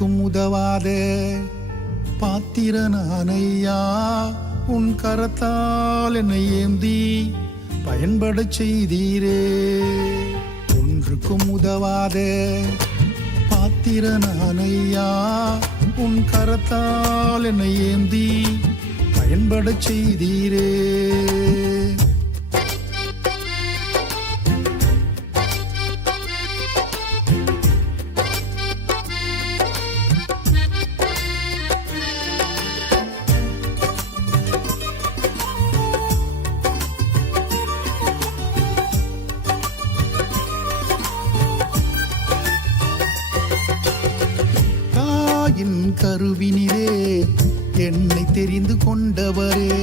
ஒன்றுக்கும் உதவாத. பாத்திரனானையா உன் கரத்தால் என்னை ஏந்தி பயன்பட செய்தீரே. ஒன்றுக்கும் உதவாத. பாத்திரனானையா உன் கரத்தால் என்னை ஏந்தி பயன்பட செய்தீரே. தாயின் கருவினிலே என்னை தெரிந்து கொண்டவரே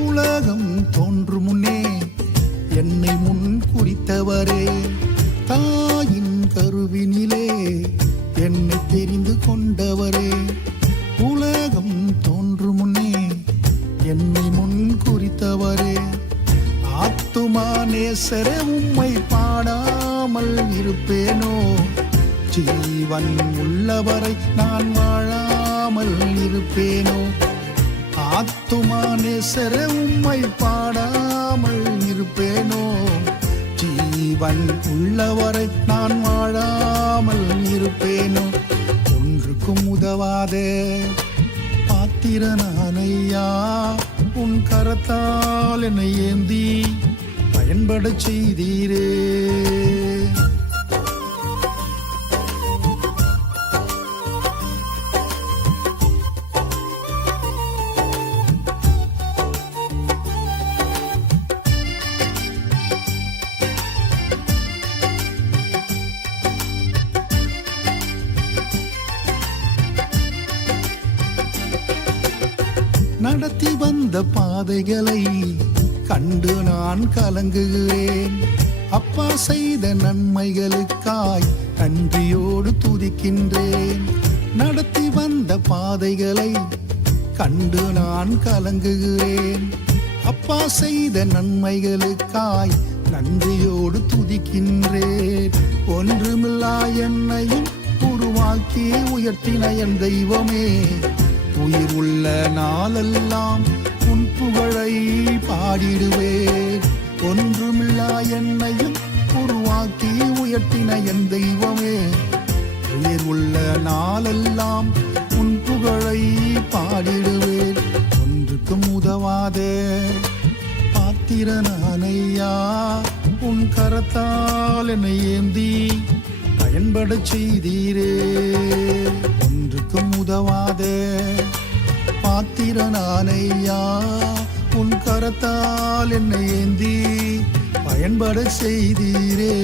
உலகம் தோன்று முன்னே என்னை முன் குறித்தவரே. தாயின் கருவினிலே என்னை தெரிந்து கொண்டவரே உலகம் தோன்று முன்னே என்னை முன் குறித்தவரே. ஆத்துமா நேசரே உம்மை பாடாமல் இருப்பேனோ ஜீவன் உள்ளவரை நான் வாழாமல் இருப்பேனோ? ஆத்துமா நேசர உம்மை பாடாமல் இருப்பேனோ? ஜீவன் உள்ளவரை நான் வாழாமல் இருப்பேனோ? ஒன்றுக்கும் உதவாதே. பாத்திரனானையா உன் கரத்தால் என்னை ஏந்தி பயன்பட செய்தீரே. நடத்தி வந்த பாதைகளை கண்டு நான் கலங்குகிறேன். அப்பா செய்த நன்மைகளுக்காய் நன்றியோடு துதிக்கின்றேன். நடத்தி வந்த பாதைகளை கண்டு நான் கலங்குகிறேன். அப்பா செய்த நன்மைகளுக்காய் நன்றியோடு துதிக்கின்றேன். ஒன்றுமில்லா என்னையும் உருவாக்கி உயர்த்தின என் தெய்வமே. உயிர் உள்ள நாளெல்லாம் உன் புகழை பாடிடுவேன் ஒன்றுமில்லா என்னையும் உருவாக்கி உயர்த்தின என் தெய்வமே. உயிர் உள்ள நாளெல்லாம் உன் புகழை பாடிடுவேன் ஒன்றுக்கும் உதவாதே. பாத்திரனானையா உன் கரத்தால் என்னை ஏந்தி பயன்பட செய்தீரே. என்னை ஏந்தி பயன்பட செய்தீரே.